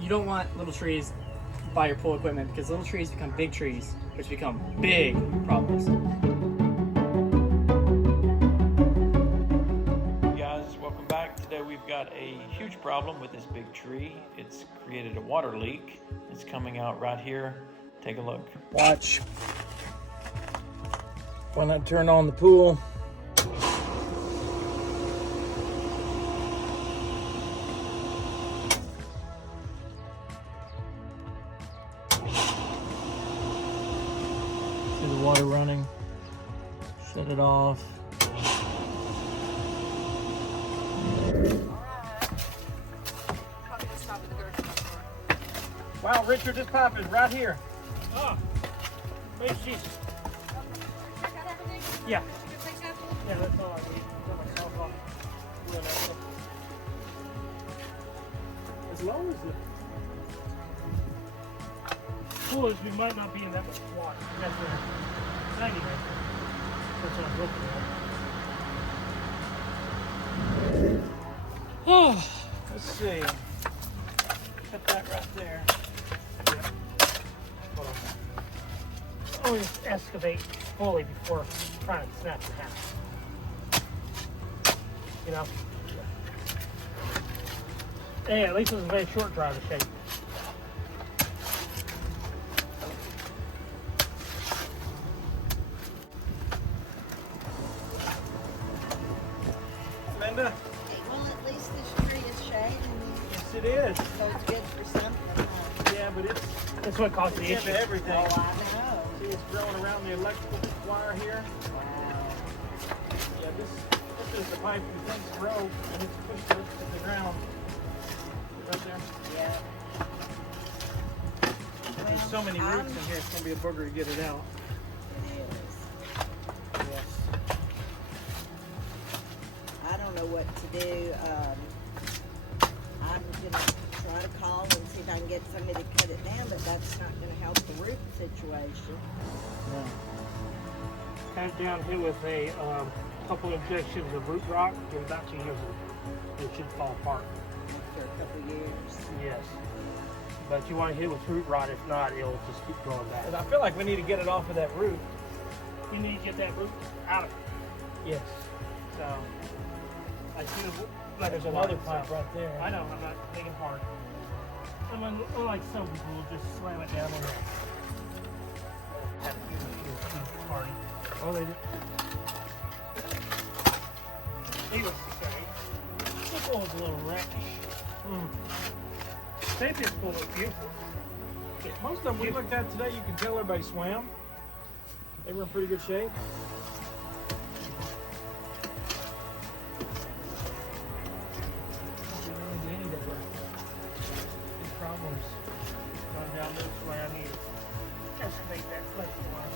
you don't want little trees by your pool equipment because little trees become big trees, which become big problems. Hey guys, welcome back. Today we've got a huge problem with this big tree. It's created a water leak. It's coming out right here. Take a look. Watch. When I turn on the pool, see the water running. Shut it off. Wow, Richard, this pipe is right here. Oh, thanks, Jesus. Yeah. Yeah, that's all I need. As long as the pool is, we might not be in that much water. That's the 90 right there. That's what I'm looking at. Oh, let's see. Put that right there. Always excavate fully before trying to snap in half. You know? Hey, at least it was a very short drive of shape. Linda? Well, at least this tree is shade. Yes, it is. So it's good for something. Yeah, but That's what caused the issue. everything. Oh, I know. See, it's growing around the electrical wire here. Yeah, this is the pipe the things grow and it's pushed to the ground. Right there. Yeah. There's so many roots in here, it's gonna be a booger to get it out. It is. Yes. I don't know what to do. I'm gonna try to call and see if I can get somebody to cut it down, but that's not gonna help the root situation. Yeah. Cut it down here with a couple injections of root rock. Give it about 2 years, it should fall apart. After a couple years. Yes. But you want to hit it with root rot. If not, it'll just keep growing back. But I feel like we need to get it off of that root. You need to get that root out of it. Yes. So, I see the Like there's another pipe right there. I know, I'm not thinking hard. I'm unlike some people will just slam it down on there. Have a huge party. Oh, they did. Needless to say, this pool is a little wrecked. St. Peter's pool is beautiful. Yeah, most of them we looked at today, you can tell everybody swam. They were in pretty good shape. Problems. Run down this way, I need to excavate that flexible line.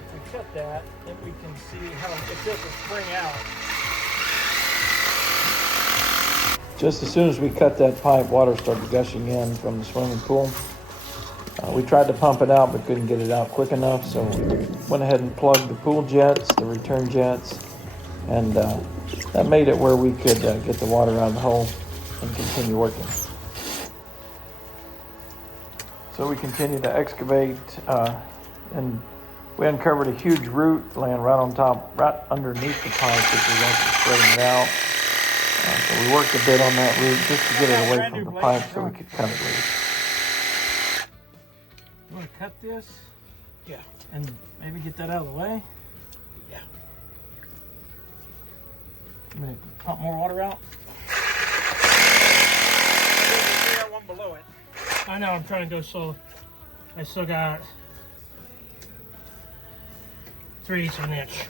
If we cut that, then we can see how if this will spring out. Just as soon as we cut that pipe, water started gushing in from the swimming pool. We tried to pump it out but couldn't get it out quick enough, so we went ahead and plugged the pool jets, the return jets, and that made it where we could get the water out of the hole and continue working. So we continued to excavate and we uncovered a huge root laying right on top, right underneath the pipe, which was actually spreading it out. So we worked a bit on that root just to get it away from the pipe so we could cut it loose. You want to cut this? Yeah. And maybe get that out of the way? Yeah. I'm going to pump more water out. One below it. I know, I'm trying to go slow. I still got 3/8 of an inch.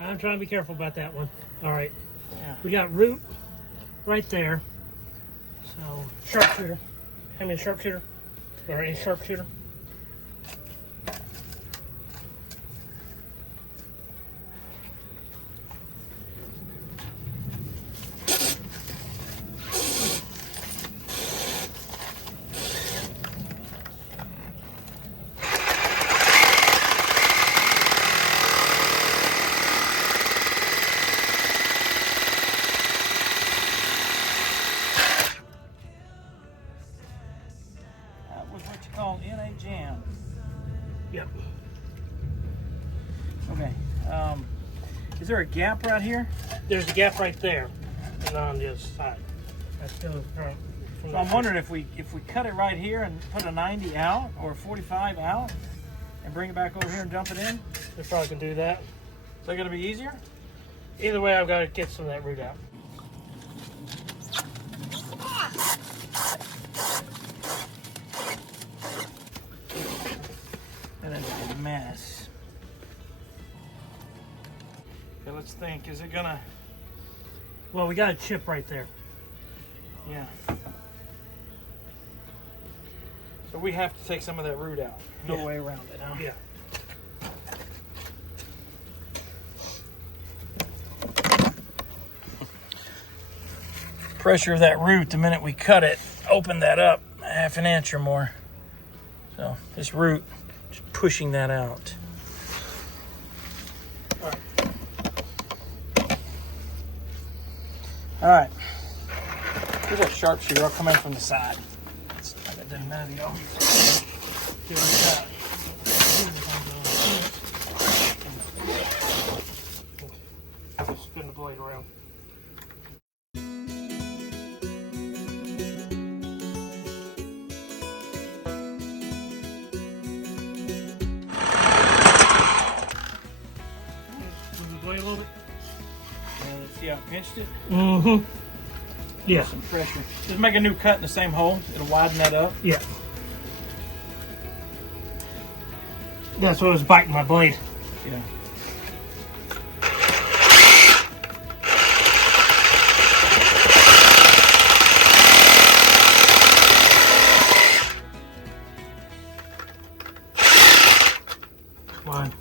I'm trying to be careful about that one. All right. Yeah. We got root right there. So, sharpshooter. Hand me a sharpshooter. Or a sharpshooter. Yep. Okay. Is there a gap right here? There's a gap right there, and on the other side. That's still from So I'm wondering if we cut it right here and put a 90 out or a 45 out and bring it back over here and dump it in. We probably can do that. Is that gonna be easier? Either way, I've got to get some of that root out. That is a mess. Okay, let's think. Is it gonna? Well, we got a chip right there. Yeah. So we have to take some of that root out. No Yeah. way around it, huh? Yeah. Pressure of that root the minute we cut it opened that up a half an inch or more. So this root just pushing that out. All right. Here's that sharpshooter. I'll come in from the side. That doesn't matter, y'all. Spin the blade around. Move the blade a little bit. Let's see how I pinched it. Mm-hmm. Yeah. Some pressure. Just make a new cut in the same hole. It'll widen that up. Yeah. That's what was biting my blade. Yeah. Come on.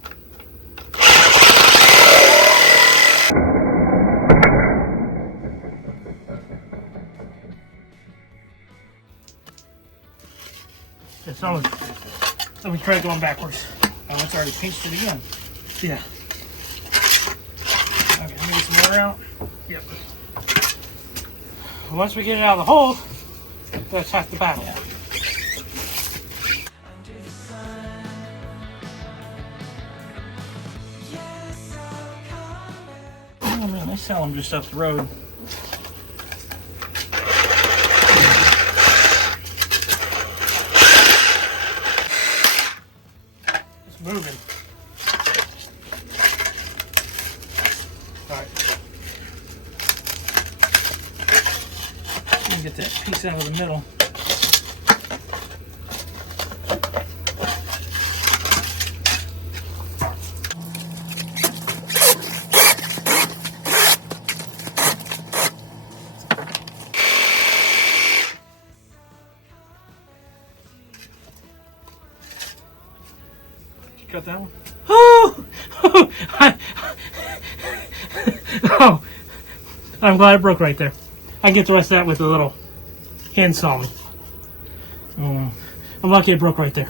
Yeah, someone tried going backwards. Oh, it's already pinched it again. Yeah. Okay, let me get some water out. Yep. Once we get it out of the hole, that's half the battle. Yeah. Oh man, they sell them just up the road. It's moving. All right. You can get that piece out of the middle. Cut that one? Oh! Oh! I'm glad it broke right there. I can get the rest of that with a little hand saw me. Oh, I'm lucky it broke right there.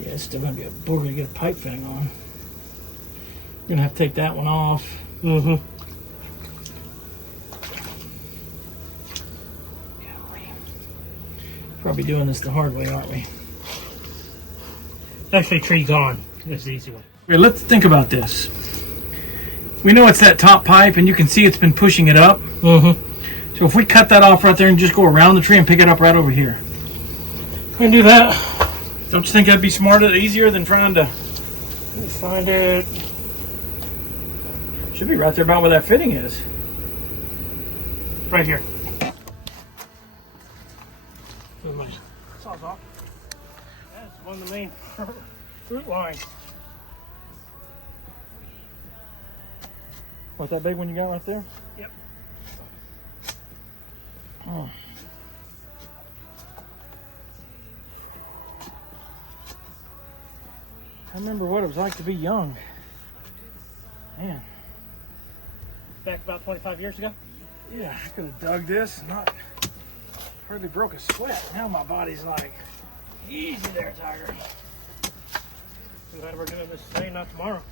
yeah, it's still gonna be a booger to get a pipe fitting on. We're gonna have to take that one off. Mm-hmm. Probably doing this the hard way, aren't we? Actually, tree's on. That's the easy way. Okay, let's think about this. We know it's that top pipe, and you can see it's been pushing it up. Mm-hmm. So if we cut that off right there and just go around the tree and pick it up right over here. We can do that. Don't you think that'd be smarter, easier than trying to... Let's find it. Should be right there about where that fitting is. Right here. Saw's off. That's one of the main fruit lines. What's that big one you got right there? Yep. Oh. I remember what it was like to be young. Man, Back about 25 years ago. yeah, I could have dug this and not hardly broke a sweat. Now my body's like, easy there, Tiger. I'm glad we're doing this today, not tomorrow.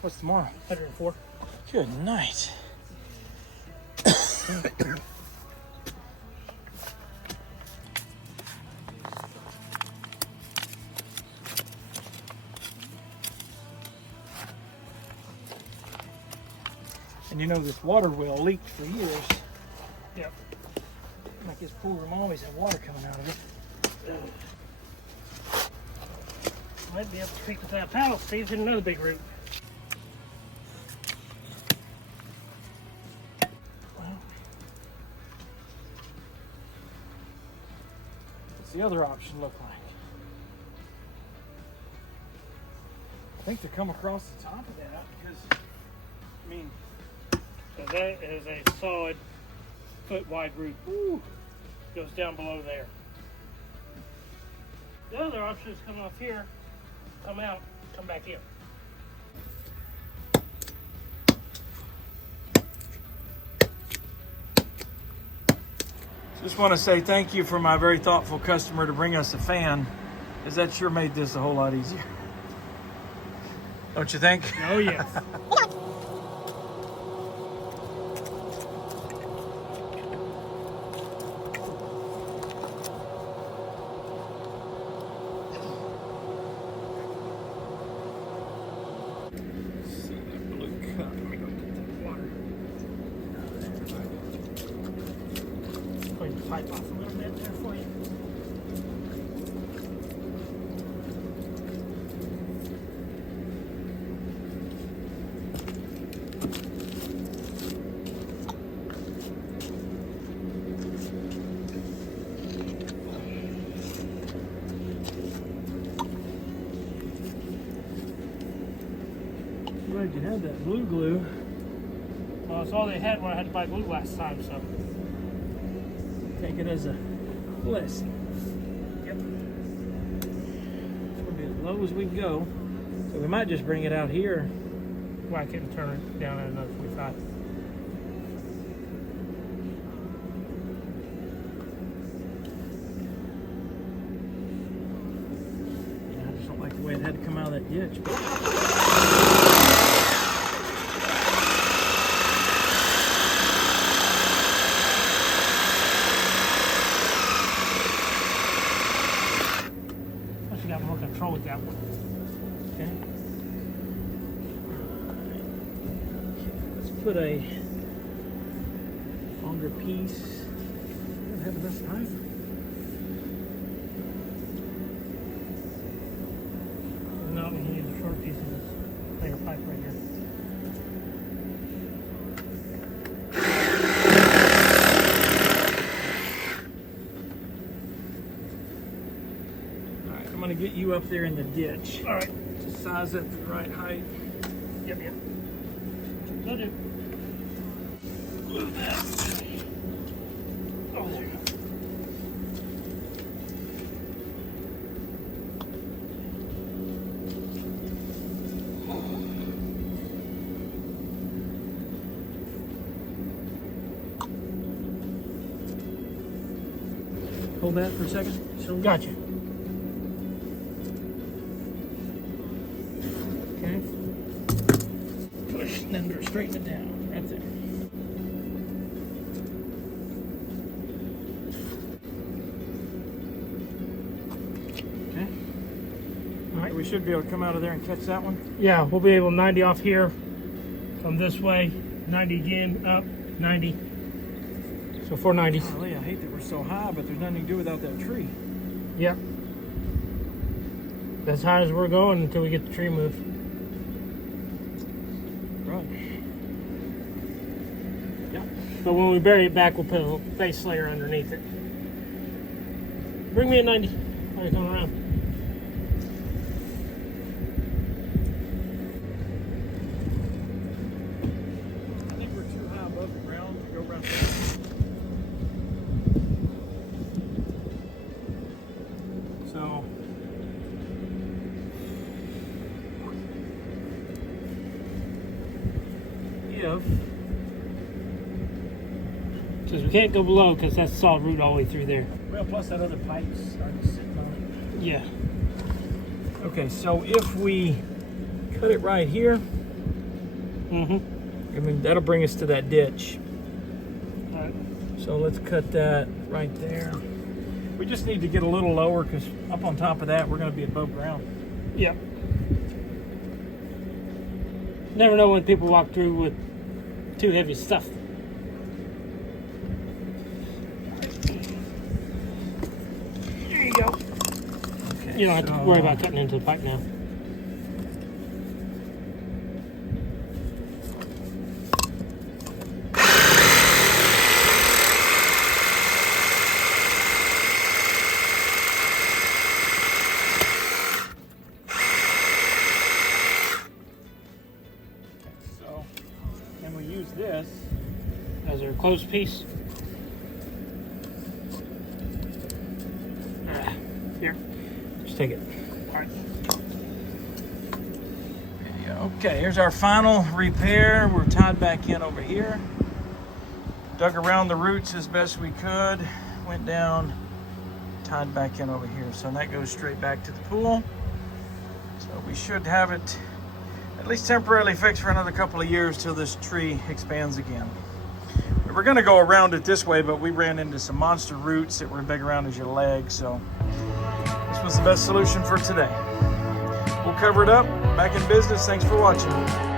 What's tomorrow? 104. Good night. And you know this water well leaked for years. Yep. Like this pool room always had water coming out of it. Might be able to pick with that paddle, Steve, in another big root. Well, what's the other option look like? I think to come across the top of that because, I mean, So that is a solid foot wide root. Woo! Goes down below there. The other option is come off here, come out, come back in. just want to say thank you for my very thoughtful customer to bring us a fan, because that sure made this a whole lot easier. Don't you think? Oh, yes. See that blue cup. Let me go get that water. Clean the pipe off a little bit there for you. Glad you had that blue glue. Well, it's all they had when I had to buy glue last time, so. Take it as a blessing. Yep. It's going to be as low as we can go. So we might just bring it out here. Whack it and turn it down at another 45. I just don't like the way it had to come out of that ditch. I should got more control with that one. Okay. Let's put a longer piece. I don't have enough pipe. No, you need the short piece of this clear pipe right here. All right, I'm going to get you up there in the ditch. All right. Just size it to the right height. Yep, yep. Will do. Glue that. Oh, there you go. Hold that for a second. So gotcha. Okay. Push, and then straighten it down. Right there. Okay. All right. We should be able to come out of there and catch that one. Yeah, we'll be able to 90 off here, come this way, 90 again, up, 90. So 490. Golly, I hate that we're so high, but there's nothing to do without that tree. Yep. As high as we're going until we get the tree moved. Right. Yeah. But when we bury it back, we'll put a base layer underneath it. Bring me a 90. How are you coming around? I think we're too high above the ground to go around there. So, if Because we can't go below because that's solid root all the way through there. well, plus that other pipe's starting to sit on Yeah. it. Okay, so if we cut it right here, Mm-hmm. I mean that'll bring us to that ditch. All right. So let's cut that right there. We just need to get a little lower because up on top of that we're going to be above ground. Yep. Never know when people walk through with too heavy stuff. There you go. Okay, You don't have to worry about cutting into the pipe now. So, and we use this as our closed piece. Here, just take it. All right. Okay, here's our final repair. We're tied back in over here. Dug around the roots as best we could. Went down, tied back in over here. So that goes straight back to the pool. So we should have it at least temporarily fixed for another couple of years till this tree expands again. We were gonna go around it this way, but we ran into some monster roots that were big around as your leg. So this was the best solution for today. We'll cover it up. Back in business. Thanks for watching.